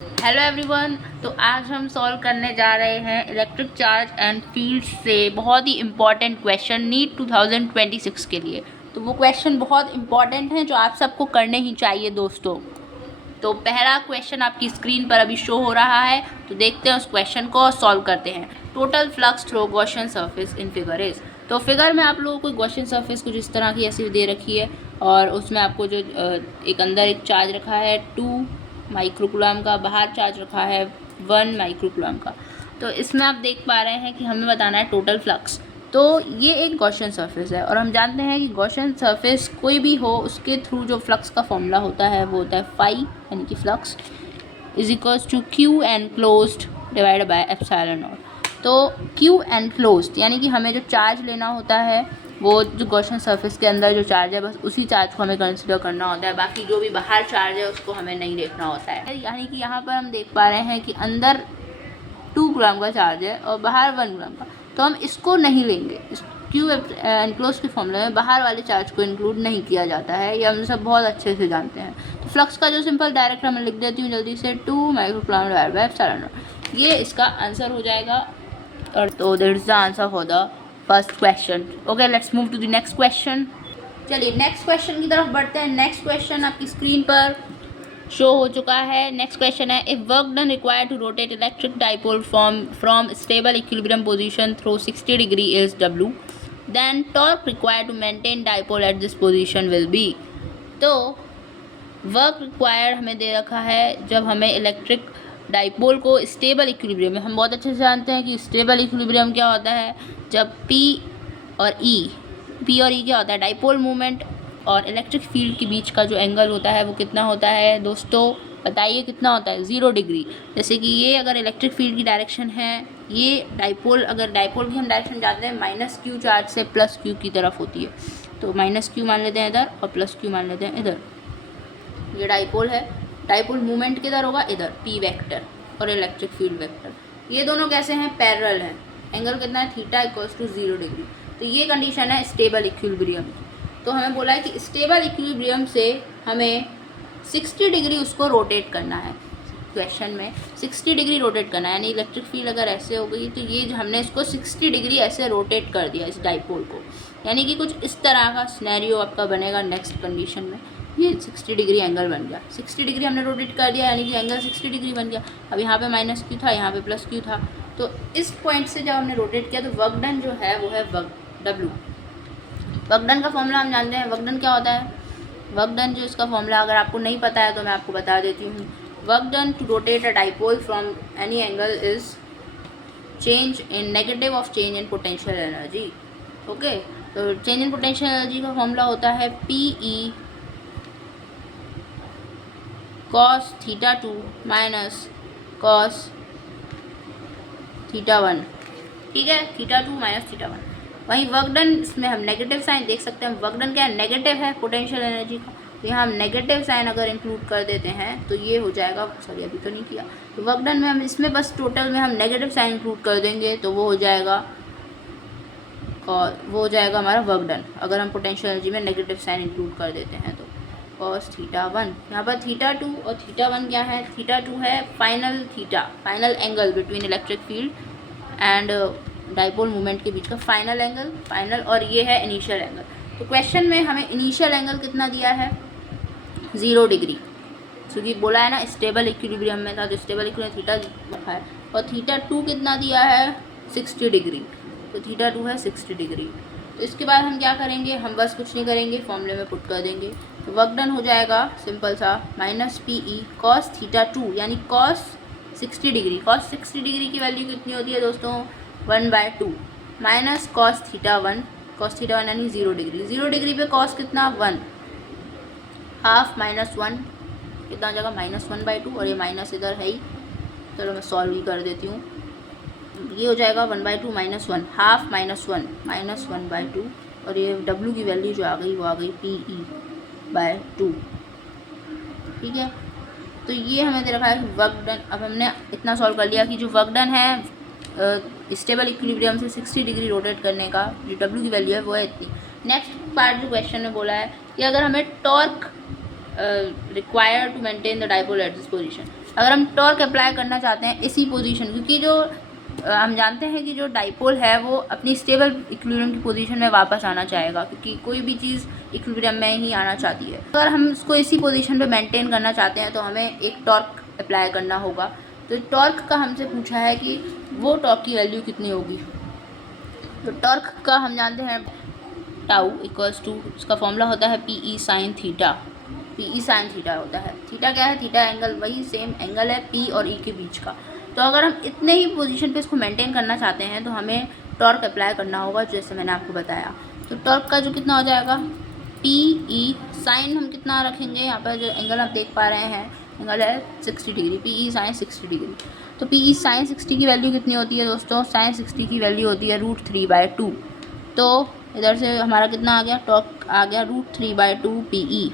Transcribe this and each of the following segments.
Hello everyone. तो आज हम सॉल्व करने जा रहे हैं इलेक्ट्रिक चार्ज एंड फील्ड से बहुत ही इम्पॉर्टेंट क्वेश्चन नीट 2026 के लिए। तो वो क्वेश्चन बहुत इम्पॉर्टेंट हैं जो आप सबको करने ही चाहिए दोस्तों। तो पहला क्वेश्चन आपकी स्क्रीन पर अभी शो हो रहा है, तो देखते हैं उस क्वेश्चन को और सॉल्व करते हैं। Total flux through Gaussian surface in figure is. तो फिगर में आप लोगों को गॉसियन सरफेस कुछ इस तरह की ऐसी दे रखी है और उसमें आपको जो एक अंदर एक चार्ज रखा है 2 माइक्रोकुलम का, बाहर चार्ज रखा है 1 माइक्रोकुलम का। तो इसमें आप देख पा रहे हैं कि हमें बताना है टोटल फ्लक्स। तो ये एक गॉसियन सरफेस है और हम जानते हैं कि गॉसियन सरफेस कोई भी हो उसके थ्रू जो फ्लक्स का फॉर्मूला होता है वो होता है फाई, यानी कि flux is equals to Q enclosed divided by epsilon naught. तो क्यू एनक्लोज्ड यानी कि हमें जो चार्ज लेना होता है वो जो गॉसियन सरफेस के अंदर जो चार्ज है बस उसी चार्ज को हमें कंसिडर करना होता है, बाकी जो भी बाहर चार्ज है उसको हमें नहीं देखना होता है। यानी कि यहाँ पर हम देख पा रहे हैं कि अंदर 2 ग्राम का चार्ज है और बाहर 1 ग्राम का, तो हम इसको नहीं लेंगे। क्यू एनक्लोज के फॉर्मूले में बाहर वाले चार्ज को इंक्लूड नहीं किया जाता है, ये हम सब बहुत अच्छे से जानते हैं। तो फ्लक्स का जो सिंपल डायरेक्ट मैं लिख देती हूँ जल्दी से, 2 microcoulomb divided by epsilon naught. ये इसका आंसर हो जाएगा। और तो that is the answer for the first question. Okay, let's move to the next question. चलिए नेक्स्ट क्वेश्चन की तरफ बढ़ते हैं। नेक्स्ट क्वेश्चन आपकी स्क्रीन पर शो हो चुका है। नेक्स्ट क्वेश्चन है, if work done required to rotate electric dipole from stable equilibrium position through 60 degree is W, then torque required to maintain dipole at this position will be. तो work required हमें दे रखा है जब हमें electric dipole को stable equilibrium में, हम बहुत अच्छे से जानते हैं कि स्टेबल इक्विलिब्रियम क्या होता है, जब P और E क्या होता है, डाइपोल मोमेंट और इलेक्ट्रिक फील्ड के बीच का जो एंगल होता है वो कितना होता है दोस्तों, बताइए कितना होता है, 0 डिग्री। जैसे कि ये अगर इलेक्ट्रिक फील्ड की डायरेक्शन है, ये डाइपोल, अगर डाइपोल की हम डायरेक्शन जानते हैं माइनस क्यू चार्ज से प्लस क्यू की तरफ होती है, तो माइनस क्यू मान लेते हैं इधर और प्लस क्यू मान लेते हैं इधर। ये डाइपोल है, डाइपोल मूवमेंट किधर होगा, इधर P वेक्टर और इलेक्ट्रिक फील्ड वेक्टर, ये दोनों कैसे हैं, पैरेलल हैं। एंगल कितना है, थीटा इक्वल्स टू 0 डिग्री। तो ये कंडीशन है स्टेबल इक्विलिब्रियम की। तो हमें बोला है कि स्टेबल इक्विलिब्रियम से हमें 60 डिग्री उसको रोटेट करना है। क्वेश्चन में 60 डिग्री रोटेट करना है, यानी इलेक्ट्रिक फील्ड अगर ऐसे हो गई तो ये हमने इसको 60 डिग्री ऐसे रोटेट कर दिया इस डाइपोल को, यानी कि कुछ इस तरह का सिनेरियो आपका बनेगा। नेक्स्ट कंडीशन में ये 60 डिग्री एंगल बन गया, 60 डिग्री हमने रोटेट कर दिया यानी कि एंगल 60 डिग्री बन गया। अब यहाँ पे माइनस क्यू था, यहाँ पे प्लस क्यू था, तो इस पॉइंट से जब हमने रोटेट किया तो वर्क डन जो है वो है वर्क W। वर्क डन का फॉर्मूला हम जानते हैं, वर्क डन क्या होता है, वर्क डन जो इसका फॉर्मूला अगर आपको नहीं पता है तो मैं आपको बता देती हूँ। Work done to rotate a dipole from any angle is change in negative of change in potential energy. Okay, तो चेंज इन पोटेंशियल एनर्जी का फॉर्मूला होता है PE cos theta 2 minus cos theta 1। ठीक है, थीटा 2 माइनस थीटा 1। वहीं work done, इसमें हम negative sign देख सकते हैं, वर्क डन क्या है, नेगेटिव है पोटेंशियल एनर्जी का, तो यहाँ हम नेगेटिव साइन अगर इंक्लूड कर देते हैं तो ये हो जाएगा, सॉरी अभी तो नहीं किया, तो वर्क डन में हम इसमें बस टोटल में हम नेगेटिव साइन इंक्लूड कर देंगे तो वो हो जाएगा, और वो हो जाएगा हमारा वर्क डन अगर हम पोटेंशियल एनर्जी में नेगेटिव साइन इंक्लूड कर देते हैं तो cos थीटा 1। यहाँ पर थीटा 2 और थीटा 1 क्या है, थीटा 2 है final theta, final angle between electric field and dipole movement के बीच का फाइनल एंगल, फाइनल, और ये है इनिशियल एंगल। तो क्वेश्चन में हमें इनिशियल एंगल कितना दिया है, 0 डिग्री, क्योंकि बोला है ना स्टेबल इक्विलिब्रियम में था, तो स्टेबल इक्विलिब्रियम थीटा रखा है, और थीटा 2 कितना दिया है, 60 डिग्री, तो थीटा 2 है 60 डिग्री। तो इसके बाद हम क्या करेंगे, हम बस कुछ नहीं करेंगे, फॉर्मूले में पुट कर देंगे, तो वर्क डन हो जाएगा सिंपल सा माइनस PE cos थीटा 2 यानी cos 60 डिग्री, cos 60 डिग्री की वैल्यू कितनी होती है दोस्तों, 1/2 minus cos theta 1, cos theta 1 यानी 0 डिग्री, 0 डिग्री पे cos कितना 1, हाफ माइनस 1 कितना हो जाएगा, -1/2, और ये माइनस इधर है ही, चलो मैं सॉल्व ही कर देती हूँ। ये हो जाएगा 1/2 -1, हाफ -1 -1/2, और ये W की वैल्यू जो आ गई वो आ गई PE/2। ठीक है, तो ये हमें दे रखा है कि वर्क डन। अब हमने इतना सॉल्व कर लिया कि जो वर्क डन है स्टेबल इक्विलिब्रियम से 60 डिग्री रोटेट करने का जो W की वैल्यू है वो है इतनी। नेक्स्ट पार्ट जो क्वेश्चन में बोला है कि अगर हमें torque required to maintain the dipole at this position. अगर हम टॉर्क अप्लाई करना चाहते हैं इसी पोजीशन, क्योंकि जो हम जानते हैं कि जो डाइपोल है वो अपनी स्टेबल इक्विलिब्रियम की पोजीशन में वापस आना चाहेगा, क्योंकि कोई भी चीज़ इक्विलिब्रियम में ही आना चाहती है। अगर हम इसको इसी पोजीशन पे मेंटेन करना चाहते हैं तो हमें एक टॉर्क अप्लाई करना होगा। तो टॉर्क का हमसे पूछा है कि वो टॉर्क की वैल्यू कितनी होगी। तो टॉर्क का हम जानते हैं टाउ इक्वल्स टू, इसका फॉर्मूला होता है P E sine theta. P E sine theta होता है, थीटा क्या है, थीटा एंगल, वही सेम एंगल है पी और ई के बीच का। तो अगर हम इतने ही पोजीशन पे इसको मेंटेन करना चाहते हैं तो हमें टॉर्क अप्लाई करना होगा, जैसे मैंने आपको बताया। तो टॉर्क का जो कितना हो जाएगा, पी ई साइन हम कितना रखेंगे, यहाँ पर जो एंगल आप देख पा रहे हैं एंगल है 60 degree, P E sine 60 degree. तो पी ई साइन 60 की वैल्यू कितनी होती है दोस्तों, साइन 60 की वैल्यू होती है √3/2। तो इधर से हमारा कितना आ गया, टॉर्क आ गया √3/2 पी ई।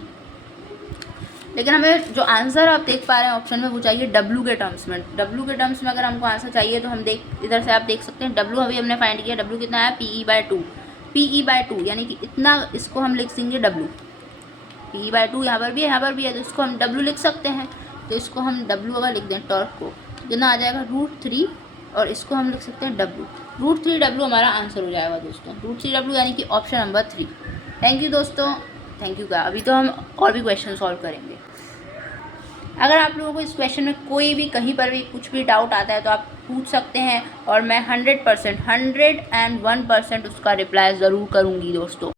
लेकिन हमें जो आंसर आप देख पा रहे हैं ऑप्शन में वो चाहिए डब्ल्यू के टर्म्स में। डब्ल्यू के टर्म्स में अगर हमको आंसर चाहिए तो हम इधर से आप देख सकते हैं डब्ल्यू अभी हमने फाइंड किया, डब्ल्यू कितना है PE/2। PE/2 यानी कि इतना, इसको हम लिख देंगे डब्ल्यू। PE/2 यहाँ पर भी है, यहाँ पर भी है, तो इसको हम डब्ल्यू लिख सकते हैं। तो इसको हम डब्ल्यू अगर लिख दें टॉर्क को, कितना आ जाएगा √3, और इसको हम लिख सकते हैं डब्ल्यू। √3W हमारा आंसर हो जाएगा दोस्तों, √3W यानी कि ऑप्शन नंबर 3। थैंक यू दोस्तों, थैंक यू का। अभी तो हम और भी क्वेश्चन सॉल्व करेंगे। अगर आप लोगों को इस क्वेश्चन में कोई भी कहीं पर भी कुछ भी डाउट आता है तो आप पूछ सकते हैं, और मैं 101% उसका रिप्लाई ज़रूर करूँगी दोस्तों।